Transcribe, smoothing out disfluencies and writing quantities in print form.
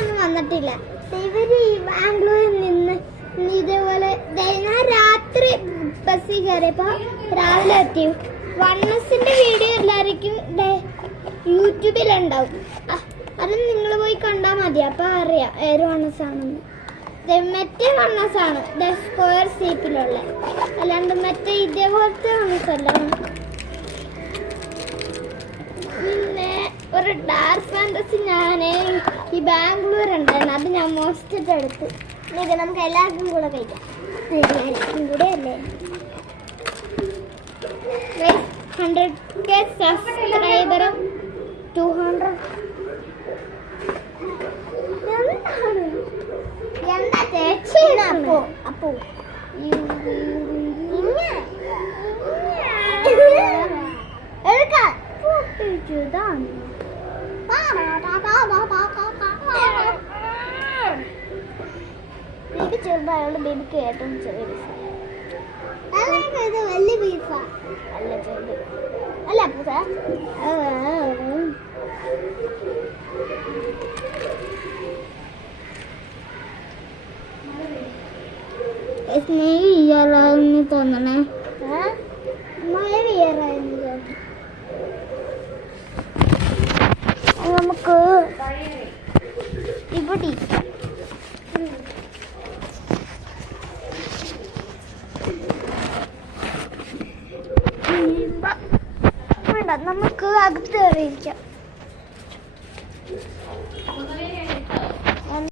ഒന്നും വന്നിട്ടില്ല. ഇവര് ഈ ബാംഗ്ലൂരിൽ നിന്ന് ഇതേപോലെ ഞാൻ രാത്രി ബസ്സിൽ കയറിയപ്പോ രാവിലെ എത്തി. വണ്ണസിന്റെ വീഡിയോ എല്ലാവർക്കും യൂട്യൂബിലുണ്ടാവും. അത് നിങ്ങൾ പോയി കണ്ടാൽ മതി, അപ്പൊ അറിയാം ഏത് വണ്ണസാണെന്ന്. മറ്റേ വണ്ണസാണ് സ്ക്വയർ ഷേപ്പിലുള്ള, അല്ലാണ്ട് മറ്റേ ഇതേപോലത്തെ വണ്ണസല്ല. പിന്നെ ഒരു ഡാർക്ക് ഫാന്റസി ഞാൻ ഈ ബാംഗ്ലൂർ ഉണ്ടായിരുന്നു, അത് ഞാൻ മോസ്റ്റിട്ട് എടുത്തു. നമുക്ക് എല്ലാവർക്കും കൂടെ കഴിക്കാം. എല്ലാവർക്കും കൂടെ അല്ലേ. 100K സബ്സ്ക്രൈബറും 200 എന്താ ചേച്ചി അപ്പോ എടുക്കാം. ബേബി ചെറുതായോണ്ട് ബേബിക്ക് ഏറ്റവും ചെറിയ വലിയ പീസാ അല്ല ചെറുത് അല്ല പൂസാ. സ്നേഹിയാറായെന്ന് തോന്നണേ. മഴ പെയ്യാറായെന്ന് തോന്നുന്നു. നമുക്ക് ഇവിടെ വേണ്ട, നമുക്ക് അകത്ത് കയറിയിരിക്കാം.